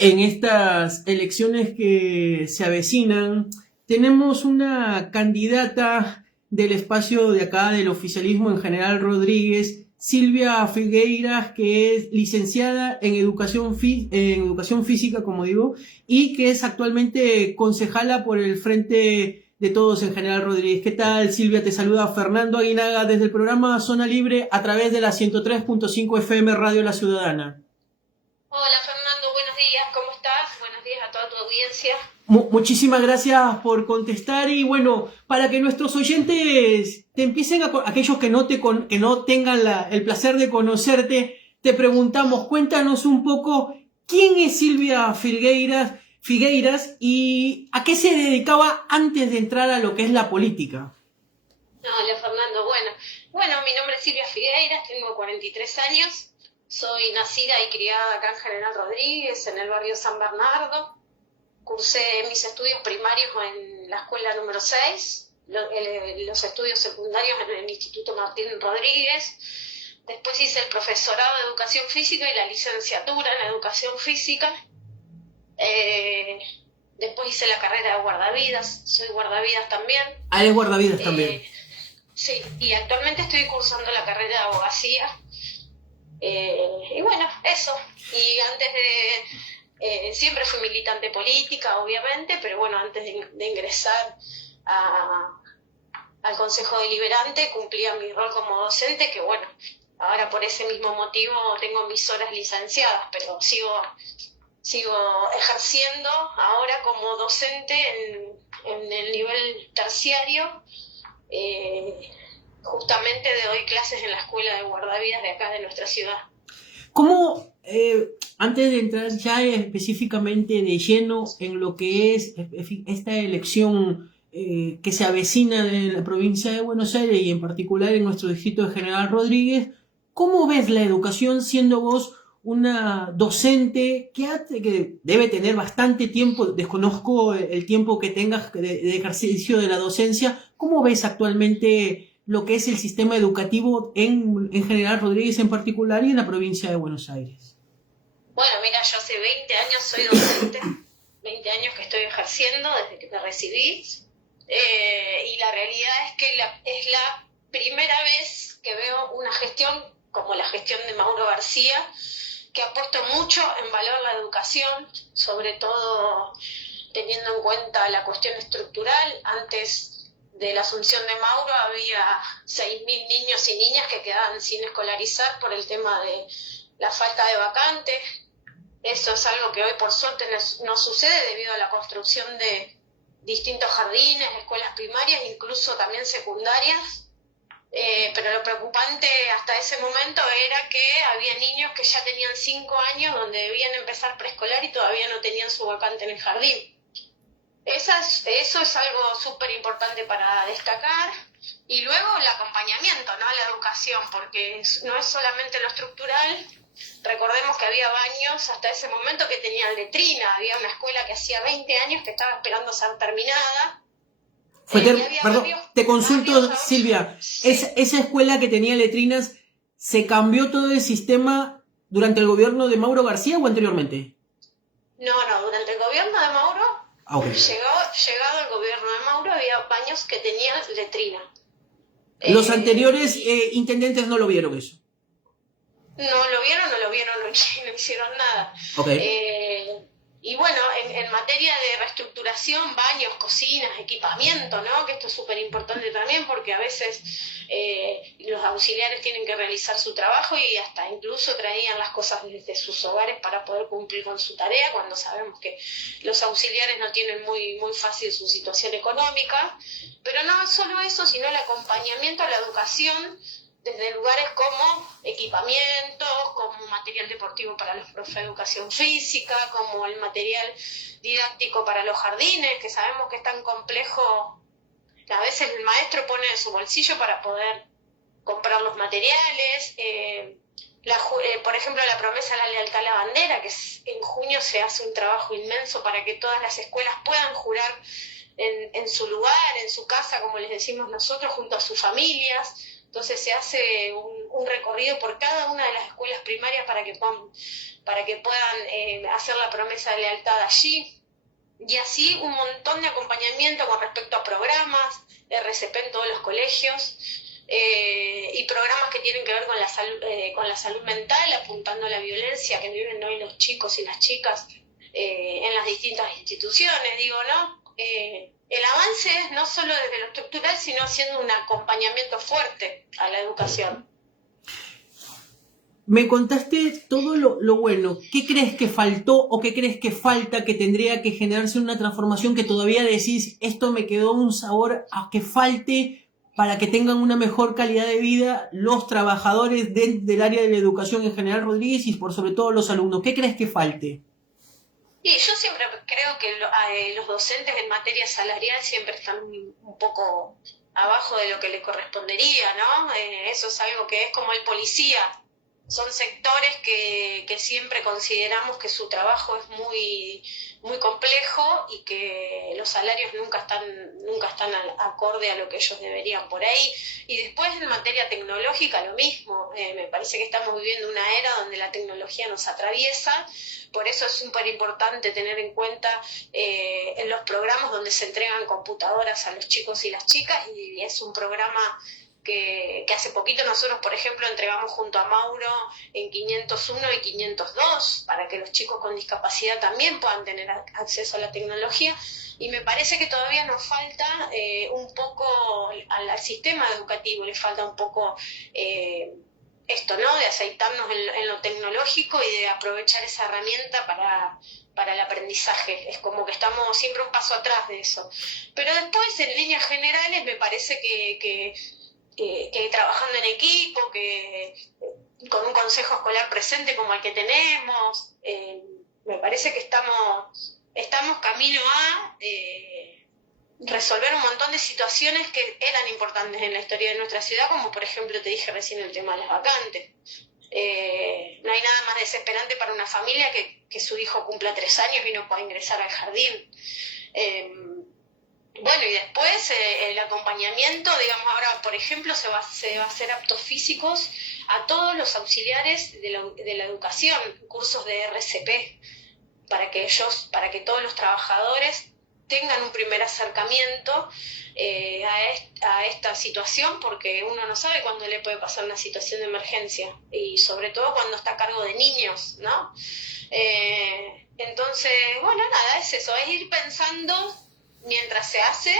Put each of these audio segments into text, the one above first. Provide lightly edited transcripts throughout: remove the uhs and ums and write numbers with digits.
En estas elecciones que se avecinan, tenemos una candidata del espacio de acá del oficialismo en General Rodríguez, Silvia Figueiras, que es licenciada en educación física, como digo, y que es actualmente concejala por el Frente de Todos en General Rodríguez. ¿Qué tal, Silvia? Te saluda Fernando Aguinaga desde el programa Zona Libre a través de la 103.5 FM Radio La Ciudadana. Hola Fernando, buenos días, ¿cómo estás? Buenos días a toda tu audiencia. Muchísimas gracias por contestar y bueno, para que nuestros oyentes te empiecen aquellos que no tengan el placer de conocerte, te preguntamos, cuéntanos un poco quién es Silvia Figueiras y a qué se dedicaba antes de entrar a lo que es la política. Hola Fernando, bueno, mi nombre es Silvia Figueiras, tengo 43 años, soy nacida y criada acá en General Rodríguez, en el barrio San Bernardo. Cursé mis estudios primarios en la escuela número 6, los estudios secundarios en el Instituto Martín Rodríguez. Después hice el profesorado de Educación Física y la licenciatura en Educación Física. Después hice la carrera de guardavidas, soy guardavidas también. Ah, eres guardavidas también. Sí, y actualmente estoy cursando la carrera de abogacía. Y bueno, eso. Y antes siempre fui militante política, obviamente, pero bueno, antes de ingresar al Consejo Deliberante cumplía mi rol como docente, que bueno, ahora por ese mismo motivo tengo mis horas licenciadas, pero sigo ejerciendo ahora como docente en el nivel terciario. Justamente doy clases en la escuela de guardavidas de acá de nuestra ciudad. ¿Cómo, antes de entrar ya específicamente de lleno en lo que es esta elección que se avecina en la provincia de Buenos Aires y en particular en nuestro distrito de General Rodríguez, ¿cómo ves la educación siendo vos una docente que debe tener bastante tiempo, desconozco el tiempo que tengas de ejercicio de la docencia, ¿cómo ves actualmente lo que es el sistema educativo en General Rodríguez en particular y en la provincia de Buenos Aires? Bueno, mira, yo hace 20 años soy docente, 20 años que estoy ejerciendo desde que me recibí, y la realidad es que es la primera vez que veo una gestión como la gestión de Mauro García, que ha puesto mucho en valor la educación, sobre todo teniendo en cuenta la cuestión estructural. Antes de la asunción de Mauro había 6.000 niños y niñas que quedaban sin escolarizar por el tema de la falta de vacantes. Eso es algo que hoy por suerte no sucede debido a la construcción de distintos jardines, escuelas primarias, incluso también secundarias. Pero lo preocupante hasta ese momento era que había niños que ya tenían 5 años donde debían empezar preescolar y todavía no tenían su vacante en el jardín. Eso es algo súper importante para destacar. Y luego el acompañamiento, ¿no?, a la educación, porque no es solamente lo estructural. Recordemos que había baños hasta ese momento que tenían letrina, había una escuela que hacía 20 años que estaba esperando ser terminada. Perdón, te consulto, Silvia, sí. ¿Esa escuela que tenía letrinas se cambió todo el sistema durante el gobierno de Mauro García o anteriormente? No, durante el gobierno de Mauro, okay. Llegado el gobierno de Mauro, había baños que tenían letrina. Los anteriores intendentes no lo vieron eso. No lo vieron, no hicieron nada. Okay. Y bueno, en materia de reestructuración, baños, cocinas, equipamiento, ¿no?, que esto es súper importante también porque a veces los auxiliares tienen que realizar su trabajo y hasta incluso traían las cosas desde sus hogares para poder cumplir con su tarea, cuando sabemos que los auxiliares no tienen muy, muy fácil su situación económica. Pero no solo eso, sino el acompañamiento a la educación desde lugares como equipamientos, como material deportivo para los profes de educación física, como el material didáctico para los jardines, que sabemos que es tan complejo. A veces el maestro pone de su bolsillo para poder comprar los materiales. Por ejemplo, la promesa de la lealtad a la bandera, que en junio se hace un trabajo inmenso para que todas las escuelas puedan jurar en su lugar, en su casa, como les decimos nosotros, junto a sus familias. Entonces se hace un recorrido por cada una de las escuelas primarias para que puedan hacer la promesa de lealtad allí. Y así un montón de acompañamiento con respecto a programas, RCP en todos los colegios, y programas que tienen que ver con la salud mental, apuntando a la violencia que viven hoy los chicos y las chicas en las distintas instituciones, ¿no? El avance es no solo desde lo estructural, sino haciendo un acompañamiento fuerte a la educación. Me contaste todo lo bueno. ¿Qué crees que faltó o qué crees que falta, que tendría que generarse una transformación que todavía decís, esto me quedó un sabor a que falte para que tengan una mejor calidad de vida los trabajadores del área de la educación en general, Rodríguez, y por sobre todo los alumnos? ¿Qué crees que falte? Y yo siempre creo que los docentes en materia salarial siempre están un poco abajo de lo que le correspondería, ¿no? Eso es algo que es como el policía. Son sectores que siempre consideramos que su trabajo es muy, muy complejo y que los salarios nunca están acorde a lo que ellos deberían por ahí. Y después en materia tecnológica lo mismo. Me parece que estamos viviendo una era donde la tecnología nos atraviesa. Por eso es súper importante tener en cuenta en los programas donde se entregan computadoras a los chicos y las chicas, y es un programa que hace poquito nosotros, por ejemplo, entregamos junto a Mauro en 501 y 502 para que los chicos con discapacidad también puedan tener acceso a la tecnología. Y me parece que todavía nos falta un poco al sistema educativo, le falta un poco esto, ¿no? De aceitarnos en lo tecnológico y de aprovechar esa herramienta para el aprendizaje. Es como que estamos siempre un paso atrás de eso. Pero después, en líneas generales, me parece que trabajando en equipo, que con un consejo escolar presente como el que tenemos, me parece que estamos camino a resolver un montón de situaciones que eran importantes en la historia de nuestra ciudad, como por ejemplo te dije recién el tema de las vacantes. No hay nada más desesperante para una familia que su hijo cumpla 3 años y no pueda ingresar al jardín. Bueno, y después el acompañamiento, digamos, ahora, por ejemplo, se va a hacer aptos físicos a todos los auxiliares de la educación, cursos de RCP, para que todos los trabajadores tengan un primer acercamiento a esta situación, porque uno no sabe cuándo le puede pasar una situación de emergencia, y sobre todo cuando está a cargo de niños, ¿no? Entonces, bueno, nada, es eso, es ir pensando mientras se hace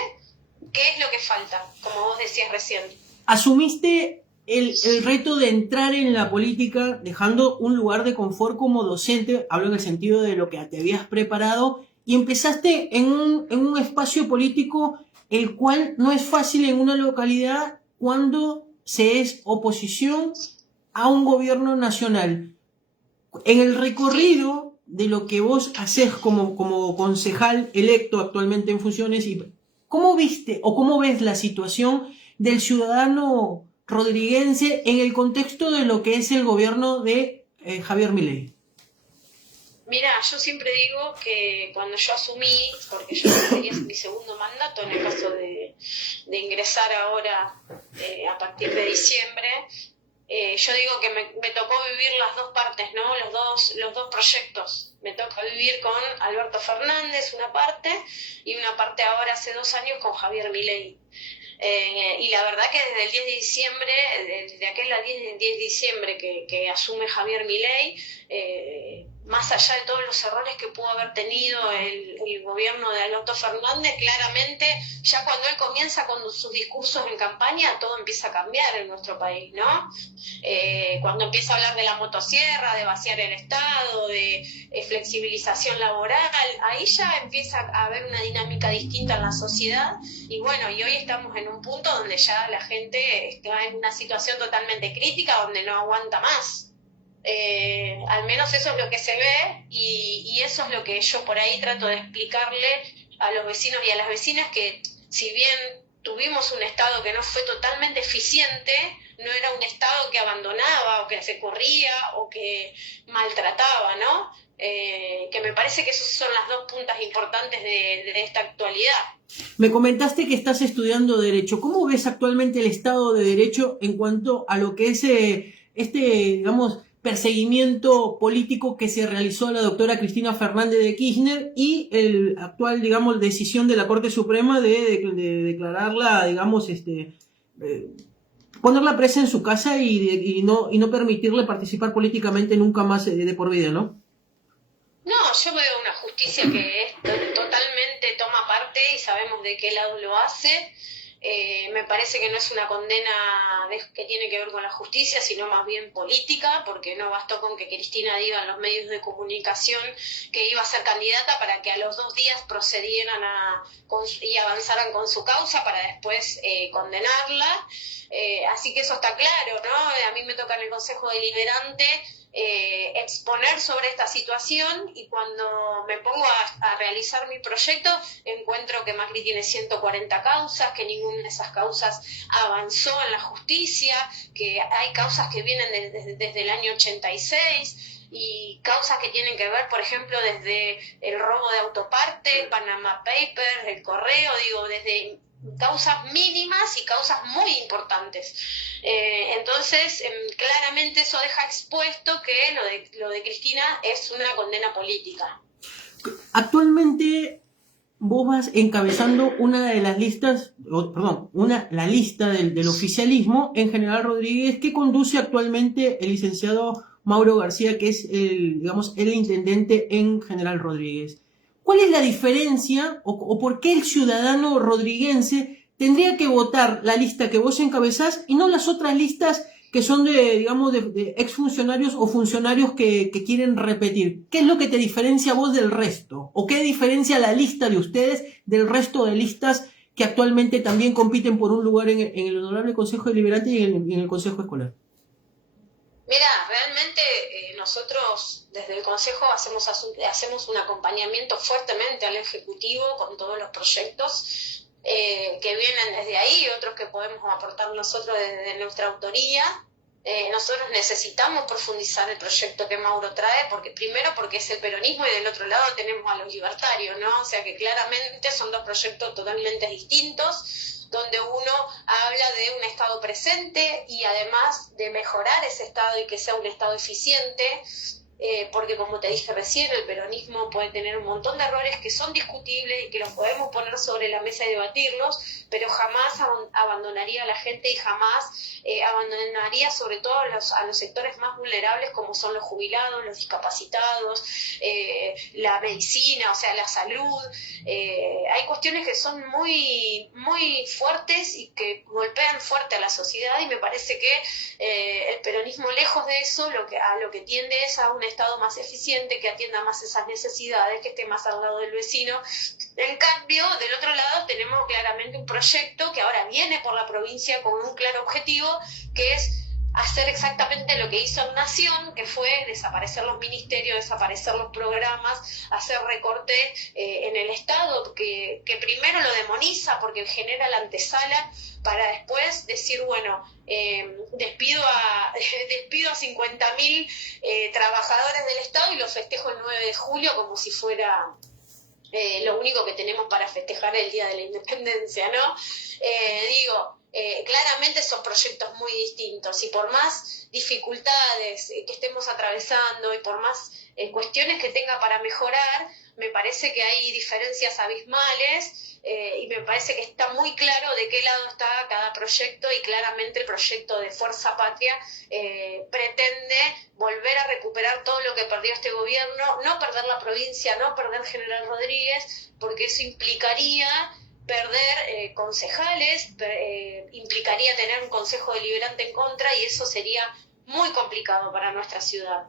qué es lo que falta, como vos decías recién. Asumiste el reto de entrar en la política dejando un lugar de confort como docente, hablo en el sentido de lo que te habías preparado, y empezaste en un espacio político el cual no es fácil en una localidad cuando se es oposición a un gobierno nacional. En el recorrido de lo que vos hacés como concejal electo actualmente en funciones, ¿cómo viste o cómo ves la situación del ciudadano rodriguense en el contexto de lo que es el gobierno de Javier Milei? Mira, yo siempre digo que cuando yo asumí, porque yo sería mi segundo mandato en el caso de ingresar ahora a partir de diciembre, yo digo que me tocó vivir las dos partes, ¿no? Los dos proyectos. Me toca vivir con Alberto Fernández una parte, y una parte ahora hace 2 años con Javier Milei. Y la verdad que desde el 10 de diciembre, desde aquel 10 de diciembre que asume Javier Milei, más allá de todos los errores que pudo haber tenido el gobierno de Alberto Fernández, claramente ya cuando él comienza con sus discursos en campaña, todo empieza a cambiar en nuestro país, ¿no? Cuando empieza a hablar de la motosierra, de vaciar el Estado, de flexibilización laboral, ahí ya empieza a haber una dinámica distinta en la sociedad. Y bueno, y hoy estamos en un punto donde ya la gente está en una situación totalmente crítica, donde no aguanta más. Al menos eso es lo que se ve, y eso es lo que yo por ahí trato de explicarle a los vecinos y a las vecinas, que si bien tuvimos un Estado que no fue totalmente eficiente, no era un Estado que abandonaba o que se corría o que maltrataba, ¿no? Que me parece que esas son las dos puntas importantes de esta actualidad. Me comentaste que estás estudiando Derecho. ¿Cómo ves actualmente el Estado de Derecho en cuanto a lo que es digamos, perseguimiento político que se realizó a la doctora Cristina Fernández de Kirchner y el actual, digamos, decisión de la Corte Suprema de declararla, digamos, ponerla presa en su casa y no permitirle participar políticamente nunca más de por vida, ¿no? No, yo veo una justicia que es totalmente toma parte y sabemos de qué lado lo hace. Me parece que no es una condena que tiene que ver con la justicia, sino más bien política, porque no bastó con que Cristina diga en los medios de comunicación que iba a ser candidata para que a los 2 días procedieran y avanzaran con su causa para después condenarla. Así que eso está claro, ¿no? A mí me toca en el Consejo Deliberante exponer sobre esta situación, y cuando me pongo a realizar mi proyecto encuentro que Macri tiene 140 causas, que ninguna de esas causas avanzó en la justicia, que hay causas que vienen desde el año 86 y causas que tienen que ver, por ejemplo, desde el robo de autoparte, Panama Papers, el correo, desde causas mínimas y causas muy importantes. Entonces, claramente eso deja expuesto que lo de Cristina es una condena política. Actualmente vos vas encabezando una de las listas, la lista del oficialismo en General Rodríguez, que conduce actualmente el licenciado Mauro García, que es el intendente en General Rodríguez. ¿Cuál es la diferencia o por qué el ciudadano rodriguense tendría que votar la lista que vos encabezás y no las otras listas que son de exfuncionarios o funcionarios que quieren repetir? ¿Qué es lo que te diferencia a vos del resto? ¿O qué diferencia la lista de ustedes del resto de listas que actualmente también compiten por un lugar en el Honorable Consejo Deliberante y en el Consejo Escolar? Mira, realmente nosotros desde el Consejo hacemos un acompañamiento fuertemente al Ejecutivo con todos los proyectos que vienen desde ahí, otros que podemos aportar nosotros desde nuestra autoría. Nosotros necesitamos profundizar el proyecto que Mauro trae, porque es el peronismo y del otro lado tenemos a los libertarios, ¿no? O sea que claramente son dos proyectos totalmente distintos, donde uno habla de un Estado presente y además de mejorar ese Estado y que sea un Estado eficiente, porque como te dije recién, el peronismo puede tener un montón de errores que son discutibles y que los podemos poner sobre la mesa y debatirlos, pero jamás abandonaría a la gente y jamás abandonaría sobre todo a los sectores más vulnerables, como son los jubilados, los discapacitados, la medicina, o sea, la salud. Hay cuestiones que son muy, muy fuertes y que golpean fuerte a la sociedad, y me parece que el peronismo, lejos de eso, a lo que tiende es a un Estado más eficiente, que atienda más esas necesidades, que esté más al lado del vecino. En cambio, del otro lado tenemos claramente un proyecto que ahora viene por la provincia con un claro objetivo, que es hacer exactamente lo que hizo en Nación, que fue desaparecer los ministerios, desaparecer los programas, hacer recorte en el Estado, que primero lo demoniza porque genera la antesala para después decir, bueno, despido a 50.000 trabajadores del Estado y los festejo el 9 de julio como si fuera lo único que tenemos para festejar el Día de la Independencia, ¿no? Claramente son proyectos muy distintos, y por más dificultades que estemos atravesando y por más cuestiones que tenga para mejorar, me parece que hay diferencias abismales, y me parece que está muy claro de qué lado está cada proyecto, y claramente el proyecto de Fuerza Patria pretende volver a recuperar todo lo que perdió este gobierno, no perder la provincia, no perder General Rodríguez, porque eso implicaría perder concejales, implicaría tener un consejo deliberante en contra, y eso sería muy complicado para nuestra ciudad.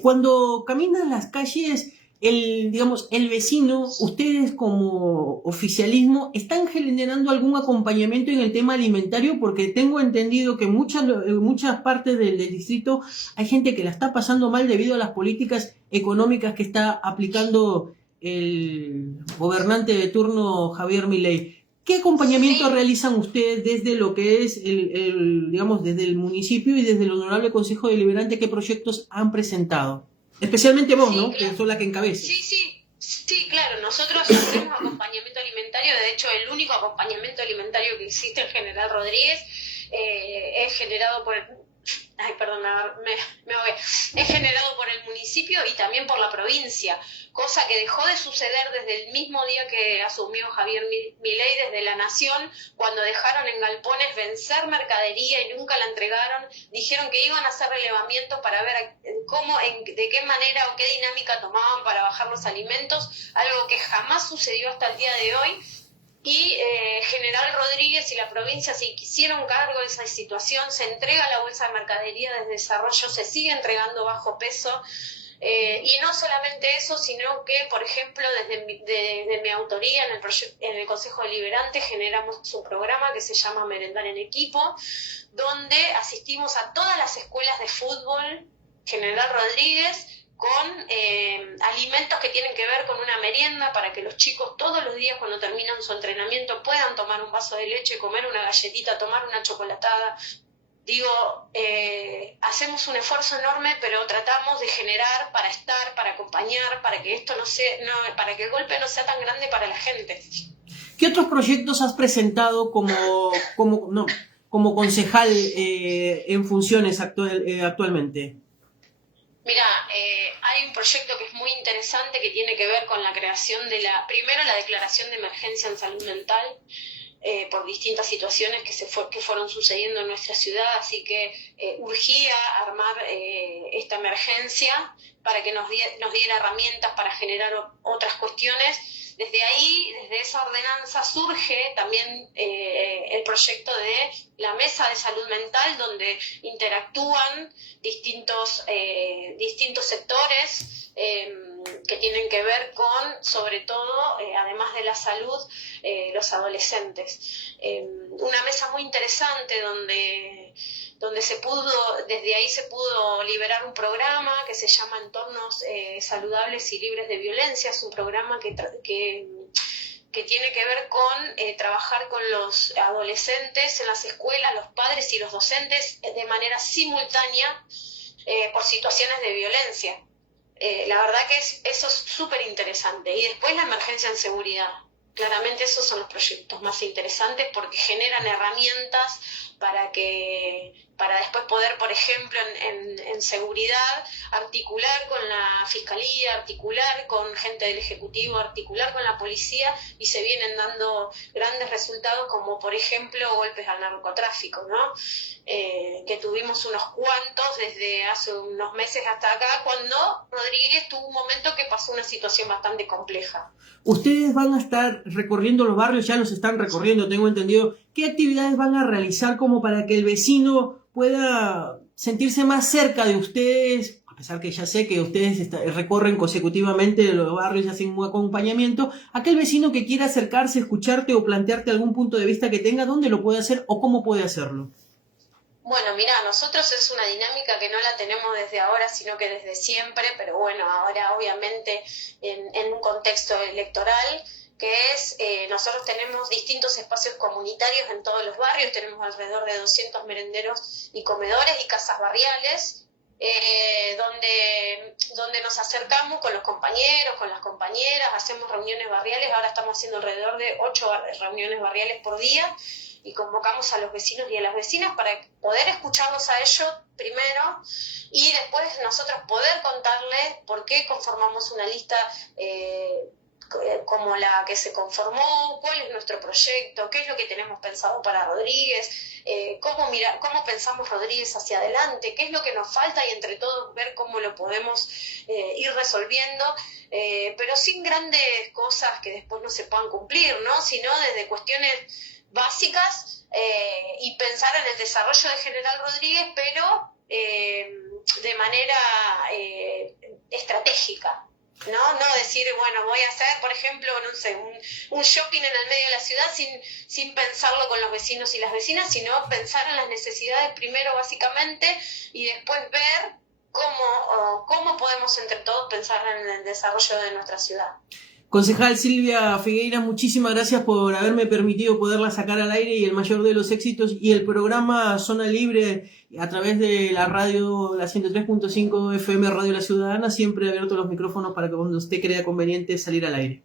Cuando caminan las calles, el vecino, ustedes como oficialismo, ¿están generando algún acompañamiento en el tema alimentario? Porque tengo entendido que en muchas partes del distrito hay gente que la está pasando mal debido a las políticas económicas que está aplicando el gobernante de turno, Javier Milei. ¿Qué acompañamiento Sí. realizan ustedes desde lo que es digamos, desde el municipio y desde el Honorable Consejo Deliberante? ¿Qué proyectos han presentado? Especialmente vos, Sí, ¿no? Que claro. sos la que Sí, encabezas. sí, sí, claro. Nosotros hacemos acompañamiento alimentario. De hecho, el único acompañamiento alimentario que existe en General Rodríguez es generado por el... Ay, perdón, me ahogué. Es generado por el municipio y también por la provincia, cosa que dejó de suceder desde el mismo día que asumió Javier Milei desde la Nación, cuando dejaron en galpones vencer mercadería y nunca la entregaron. Dijeron que iban a hacer relevamientos para ver de qué manera o qué dinámica tomaban para bajar los alimentos, algo que jamás sucedió hasta el día de hoy. Y General Rodríguez y la provincia se hicieron cargo de esa situación, se entrega la bolsa de mercadería de desarrollo, se sigue entregando bajo peso, y no solamente eso, sino que, por ejemplo, desde mi autoría en el Consejo Deliberante generamos un programa que se llama Merendar en Equipo, donde asistimos a todas las escuelas de fútbol General Rodríguez con alimentos que tienen que ver con una merienda para que los chicos todos los días cuando terminan su entrenamiento puedan tomar un vaso de leche, comer una galletita, tomar una chocolatada. Digo, hacemos un esfuerzo enorme, pero tratamos de generar para estar, para acompañar, para que esto para que el golpe no sea tan grande para la gente. ¿Qué otros proyectos has presentado como concejal en funciones actualmente? Mira, hay un proyecto que es muy interesante que tiene que ver con la creación primero la declaración de emergencia en salud mental por distintas situaciones que fueron sucediendo en nuestra ciudad, así que urgía armar esta emergencia para que nos diera herramientas para generar otras cuestiones. Desde ahí, desde esa ordenanza, surge también el proyecto de la Mesa de Salud Mental, donde interactúan distintos sectores que tienen que ver con, sobre todo, además de la salud, los adolescentes. Una mesa muy interesante donde desde ahí se pudo liberar un programa que se llama Entornos Saludables y Libres de Violencia. Es un programa que tiene que ver con trabajar con los adolescentes en las escuelas, los padres y los docentes de manera simultánea por situaciones de violencia. La verdad que eso es súper interesante. Y después la emergencia en seguridad. Claramente esos son los proyectos más interesantes porque generan herramientas para después poder, por ejemplo, en seguridad, articular con la Fiscalía, articular con gente del Ejecutivo, articular con la policía, y se vienen dando grandes resultados como, por ejemplo, golpes al narcotráfico, ¿no? Que tuvimos unos cuantos desde hace unos meses hasta acá, cuando Rodríguez tuvo un momento que pasó una situación bastante compleja. Ustedes van a estar recorriendo los barrios, ya los están recorriendo, tengo entendido. ¿Qué actividades van a realizar como para que el vecino pueda sentirse más cerca de ustedes? A pesar que ya sé que ustedes recorren consecutivamente los barrios y hacen un acompañamiento. Aquel vecino que quiera acercarse, escucharte o plantearte algún punto de vista que tenga, ¿dónde lo puede hacer o cómo puede hacerlo? Bueno, mira, nosotros es una dinámica que no la tenemos desde ahora, sino que desde siempre, pero bueno, ahora obviamente en un contexto electoral, que es, nosotros tenemos distintos espacios comunitarios en todos los barrios, tenemos alrededor de 200 merenderos y comedores y casas barriales, donde nos acercamos con los compañeros, con las compañeras, hacemos reuniones barriales. Ahora estamos haciendo alrededor de 8 reuniones barriales por día, y convocamos a los vecinos y a las vecinas para poder escucharlos a ellos primero y después nosotros poder contarles por qué conformamos una lista como la que se conformó, cuál es nuestro proyecto, qué es lo que tenemos pensado para Rodríguez, cómo pensamos Rodríguez hacia adelante, qué es lo que nos falta, y entre todos ver cómo lo podemos ir resolviendo, pero sin grandes cosas que después no se puedan cumplir, ¿no? Sino desde cuestiones básicas, y pensar en el desarrollo de General Rodríguez, pero de manera estratégica. No decir, bueno, voy a hacer, por ejemplo, no sé, un shopping en el medio de la ciudad sin pensarlo con los vecinos y las vecinas, sino pensar en las necesidades primero básicamente, y después ver cómo podemos entre todos pensar en el desarrollo de nuestra ciudad. Concejal Silvia Figueira, muchísimas gracias por haberme permitido poderla sacar al aire y el mayor de los éxitos. Y el programa Zona Libre a través de la radio, la 103.5 FM Radio La Ciudadana, siempre abierto los micrófonos para que cuando usted crea conveniente salir al aire.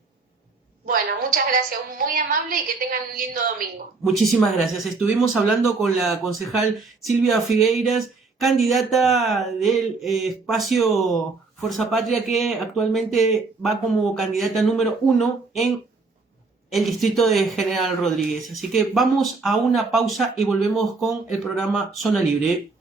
Bueno, muchas gracias, muy amable y que tengan un lindo domingo. Muchísimas gracias. Estuvimos hablando con la concejal Silvia Figueiras, candidata del espacio Fuerza Patria, que actualmente va como candidata número 1 en el distrito de General Rodríguez. Así que vamos a una pausa y volvemos con el programa Zona Libre.